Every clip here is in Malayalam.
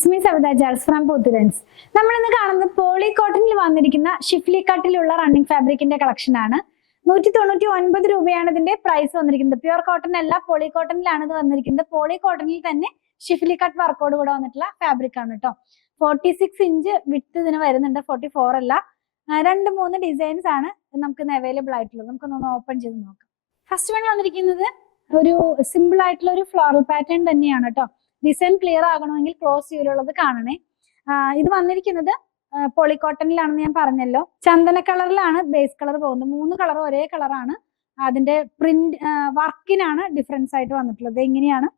ഇറ്റ്സ് മീ സവിത ജാർസ് ഫ്രം പുത്തുലൻസ്. നമ്മൾ ഇന്ന് കാണുന്നത് പോളി കോട്ടണിൽ വന്നിരിക്കുന്ന ഷിഫ്ലി കട്ടിലുള്ള റണ്ണിങ് ഫാബ്രിക്കിന്റെ കളക്ഷൻ ആണ്. 199 രൂപയാണ് ഇതിന്റെ പ്രൈസ് വന്നിരിക്കുന്നത്. പ്യുവർ കോട്ടൺ അല്ല, പോളി കോട്ടണിലാണ് ഇത് വന്നിരിക്കുന്നത്. പോളി കോട്ടണിൽ തന്നെ ഷിഫ്ലി കട്ട് വർക്കോട് കൂടെ വന്നിട്ടുള്ള ഫാബ്രിക് ആണ് കേട്ടോ. 46 ഇഞ്ച് വിട്ട് ഇതിന് വരുന്നുണ്ട്, 44 അല്ല. 2-3 ഡിസൈൻസ് ആണ് നമുക്ക് ഇന്ന് അവൈലബിൾ ആയിട്ടുള്ളത്. നമുക്കൊന്ന് ഓപ്പൺ ചെയ്ത് നോക്കാം. ഫസ്റ്റ് വൺ വന്നിരിക്കുന്നത് ഒരു സിമ്പിൾ ആയിട്ടുള്ള ഒരു ഫ്ലോറൽ പാറ്റേൺ തന്നെയാണ് കേട്ടോ. ഡിസൈൻ ക്ലിയർ ആകണമെങ്കിൽ ക്ലോസ് വ്യൂലുള്ളത് കാണണേ. ഇത് വന്നിരിക്കുന്നത് പോളിക്കോട്ടണിലാണെന്ന് ഞാൻ പറഞ്ഞല്ലോ. ചന്ദന കളറിലാണ് ബേസ് കളർ പോകുന്നത്. 3 കളറും ഒരേ കളറാണ്. അതിന്റെ പ്രിന്റ് വർക്കിനാണ് ഡിഫറൻസ് ആയിട്ട് വന്നിട്ടുള്ളത്. എങ്ങനെയാണ്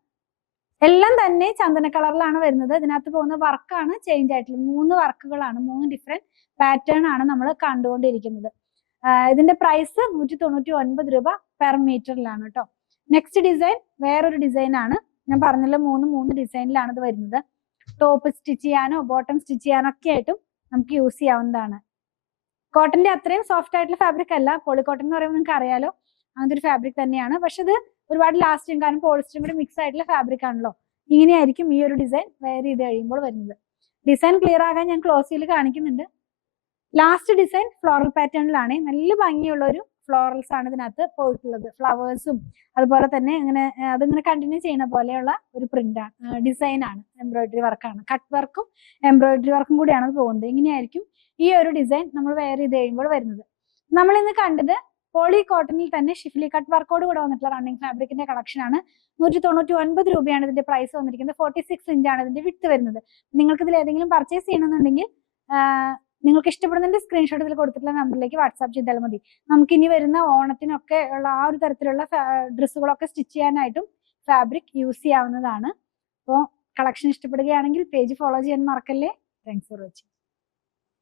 എല്ലാം തന്നെ ചന്ദന കളറിലാണ് വരുന്നത്. ഇതിനകത്ത് പോകുന്ന വർക്കാണ് ചേഞ്ച് ആയിട്ടുള്ളത്. 3 വർക്കുകളാണ്, 3 ഡിഫറെന്റ് പാറ്റേൺ ആണ് നമ്മൾ കണ്ടുകൊണ്ടിരിക്കുന്നത്. ഇതിന്റെ പ്രൈസ് 199 രൂപ പെർ മീറ്ററിലാണ് കേട്ടോ. നെക്സ്റ്റ് ഡിസൈൻ വേറൊരു ഡിസൈൻ ആണ്. ഞാൻ പറഞ്ഞല്ലോ 3 ഡിസൈനിലാണ് ഇത് വരുന്നത്. ടോപ്പ് സ്റ്റിച്ച് ചെയ്യാനോ ബോട്ടം സ്റ്റിച്ച് ചെയ്യാനോ ഒക്കെ ആയിട്ടും നമുക്ക് യൂസ് ചെയ്യാവുന്നതാണ്. കോട്ടന്റെ അത്രയും സോഫ്റ്റ് ആയിട്ടുള്ള ഫാബ്രിക് അല്ല. പോളിക്കോട്ടൺ എന്ന് പറയുമ്പോൾ നിങ്ങൾക്ക് അറിയാലോ, അങ്ങനത്തെ ഒരു ഫാബ്രിക് തന്നെയാണ്. പക്ഷെ ഇത് ഒരുപാട് ലാസ്റ്റിങ്, കാരണം പോളിസ്റ്ററും കൂടി മിക്സ് ആയിട്ടുള്ള ഫാബ്രിക് ആണല്ലോ. ഇങ്ങനെയായിരിക്കും ഈ ഒരു ഡിസൈൻ വെയർ ചെയ്ത് കഴിയുമ്പോൾ വരുന്നത്. ഡിസൈൻ ക്ലിയർ ആകാൻ ഞാൻ ക്ലോസ് ചെയ്ത് കാണിക്കുന്നുണ്ട്. ലാസ്റ്റ് ഡിസൈൻ ഫ്ലോറൽ പാറ്റേണിലാണ്. നല്ല ഭംഗിയുള്ള ഒരു ഫ്ലോറൽസ് ആണ് ഇതിനകത്ത് പോയിട്ടുള്ളത്. ഫ്ലവേഴ്സും അതുപോലെ തന്നെ ഇങ്ങനെ അതിങ്ങനെ കണ്ടിന്യൂ ചെയ്യുന്ന പോലെയുള്ള ഒരു പ്രിന്റ് ആണ്, ഡിസൈൻ ആണ്, എംബ്രോയിഡറി വർക്കാണ്. കട്ട് വർക്കും എംബ്രോയിഡറി വർക്കും കൂടിയാണ് അത് പോകുന്നത്. ഇങ്ങനെയായിരിക്കും ഈ ഒരു ഡിസൈൻ നമ്മൾ വെയർ ചെയ്ത് കഴിയുമ്പോൾ വരുന്നത്. നമ്മൾ ഇന്ന് കണ്ടത് പോളി കോട്ടണിൽ തന്നെ ഷിഫ്ലി കട്ട് വർക്കോട് കൂടെ വന്നിട്ടുള്ള റണ്ണിങ് ഫാബ്രിക്കിന്റെ കളക്ഷൻ ആണ്. 199 രൂപയാണ് ഇതിന്റെ പ്രൈസ് വന്നിരിക്കുന്നത്. 46 ഇഞ്ചാണ് ഇതിന്റെ വിട്ട് വരുന്നത്. നിങ്ങൾക്ക് ഇതിൽ ഏതെങ്കിലും പർച്ചേസ് ചെയ്യണമെന്നുണ്ടെങ്കിൽ നിങ്ങൾക്ക് ഇഷ്ടപ്പെടുന്നതിന്റെ സ്ക്രീൻഷോട്ട് ഇതിൽ കൊടുത്തിട്ടുള്ള നമ്പറിലേക്ക് വാട്സാപ്പ് ചെയ്താൽ മതി. നമുക്ക് ഇനി വരുന്ന ഓണത്തിനൊക്കെ ഉള്ള ആ ഒരു തരത്തിലുള്ള ഡ്രസ്സുകളൊക്കെ സ്റ്റിച്ച് ചെയ്യാനായിട്ടും ഫാബ്രിക് യൂസ് ചെയ്യാവുന്നതാണ്. അപ്പോൾ കളക്ഷൻ ഇഷ്ടപ്പെടുകയാണെങ്കിൽ പേജ് ഫോളോ ചെയ്യാൻ മറക്കല്ലേ. Thanks for watching.